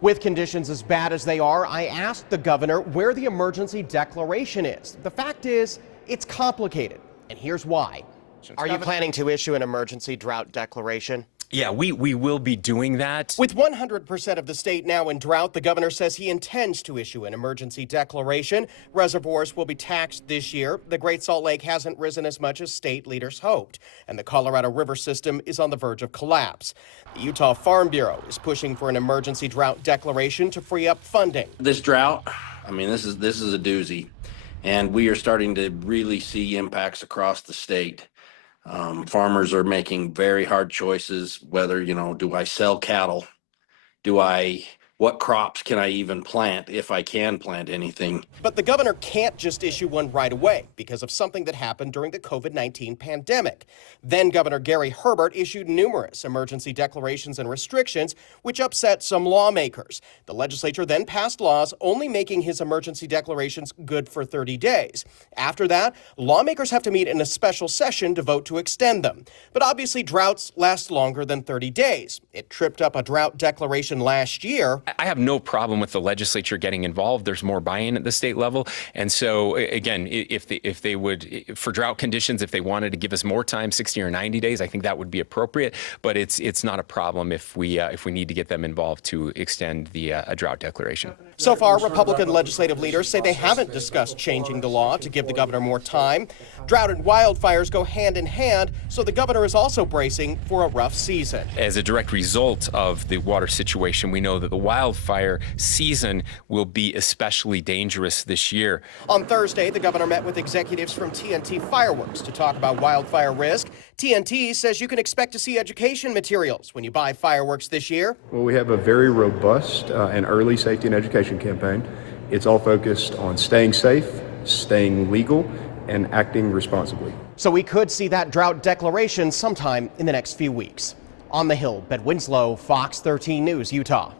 With conditions as bad as they are, I asked the governor where the emergency declaration is. The fact is, it's complicated, and here's why. Are you planning to issue an emergency drought declaration? Yeah, we will be doing that. With 100% of the state now in drought, the governor says he intends to issue an emergency declaration. Reservoirs will be taxed this year. The Great Salt Lake hasn't risen as much as state leaders hoped, and the Colorado River system is on the verge of collapse. The Utah Farm Bureau is pushing for an emergency drought declaration to free up funding. This drought, I mean, this is a doozy, and we are starting to really see impacts across the state. Farmers are making very hard choices, whether, do I sell cattle? What crops can I even plant if I can plant anything? But the governor can't just issue one right away because of something that happened during the COVID-19 pandemic. Then Governor Gary Herbert issued numerous emergency declarations and restrictions, which upset some lawmakers. The legislature then passed laws only making his emergency declarations good for 30 days. After that, lawmakers have to meet in a special session to vote to extend them. But obviously, droughts last longer than 30 days. It tripped up a drought declaration last year. I have no problem with the legislature getting involved. There's more buy-in at the state level. And so, again, if they would, for drought conditions, if they wanted to give us more time, 60 or 90 days, I think that would be appropriate. But it's not a problem if we need to get them involved to extend the a drought declaration. So far, Republican legislative leaders say they haven't discussed changing the law to give the governor more time. Drought and wildfires go hand in hand, so the governor is also bracing for a rough season. As a direct result of the water situation, we know that the wildfire season will be especially dangerous this year. On Thursday, the governor met with executives from TNT Fireworks to talk about wildfire risk. TNT says you can expect to see education materials when you buy fireworks this year. Well, we have a very robust and early safety and education campaign. It's all focused on staying safe, staying legal, and acting responsibly. So we could see that drought declaration sometime in the next few weeks. On the Hill, Ben Winslow, Fox 13 News, Utah.